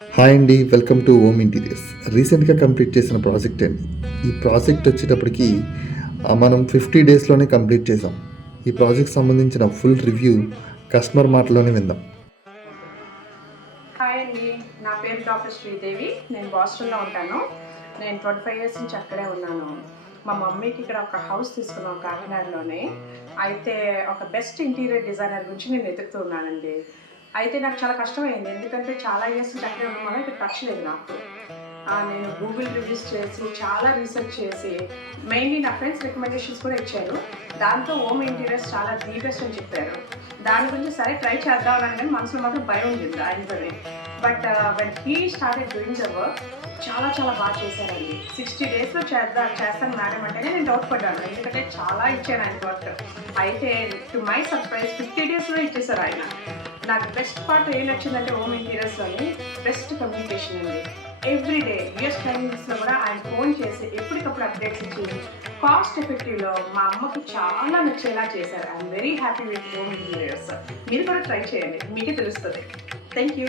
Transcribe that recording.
Hi అండి, welcome to home interiors. రీసెంట్గా complete చేసిన ప్రాజెక్ట్ అండి. ఈ ప్రాజెక్ట్ వచ్చేటప్పటికి మనం 50 డేస్లోనే కంప్లీట్ చేసాం. ఈ ప్రాజెక్ట్ సంబంధించిన ఫుల్ రివ్యూ కస్టమర్ మాటలోనే విందాం. హాయ్ అండి, నా పేరు డాక్టర్ శ్రీదేవి. నేను బాస్టన్లో ఉంటాను. నేను 25 ఇయర్స్ నుంచి అక్కడే ఉన్నాను. మా మమ్మీకి ఇక్కడ ఒక హౌస్ తీసుకున్నాం కాకినాడలోనే. అయితే ఒక బెస్ట్ ఇంటీరియర్ డిజైనర్ గురించి నేను వెతుకుతూ ఉన్నానండి. అయితే నాకు చాలా కష్టమైంది, ఎందుకంటే చాలా ఇయర్స్ నుంచి అక్కడే ఉండడం వల్ల ఇక్కడ టచ్ లేదు నాకు. నేను గూగుల్ రివ్యూస్ చేసి చాలా రీసెర్చ్ చేసి మెయిన్లీ నా ఫ్రెండ్స్ రికమెండేషన్స్ కూడా ఇచ్చారు. దాంతో హోమ్ ఇంటీరియర్స్ చాలా ది బెస్ట్ అని చెప్పారు. దాని గురించి సరే ట్రై చేద్దామని, కానీ మనసులో మాత్రం భయం ఉంటుంది ఆయనతోనే. But when he started doing the work చాలా చాలా బాగా చేశారండి. 60 డేస్లో చేస్తాను మేడం అంటేనే నేను డౌట్ పడ్డాను, ఎందుకంటే చాలా ఇచ్చాను ఆయన వర్క్. అయితే టు మై సర్ప్రైజ్ 50 డేస్లో ఇచ్చేసారు ఆయన. నాకు బెస్ట్ పార్ట్ ఏం నచ్చిందంటే హోమ్ ఇంటీరియర్స్లోని బెస్ట్ కమ్యూనికేషన్ అండి. ఎవ్రీడే యూఎస్ టైమింగ్స్లో కూడా ఆయన ఫోన్ చేసి ఎప్పటికప్పుడు అప్డేట్స్ ఇచ్చి కాస్ట్ ఎఫెక్టివ్లో మా అమ్మకి చాలా నచ్చేలా చేశారు. I'm very happy with home interiors. మీరు కూడా ట్రై చేయండి, మీకే తెలుస్తుంది. Thank you.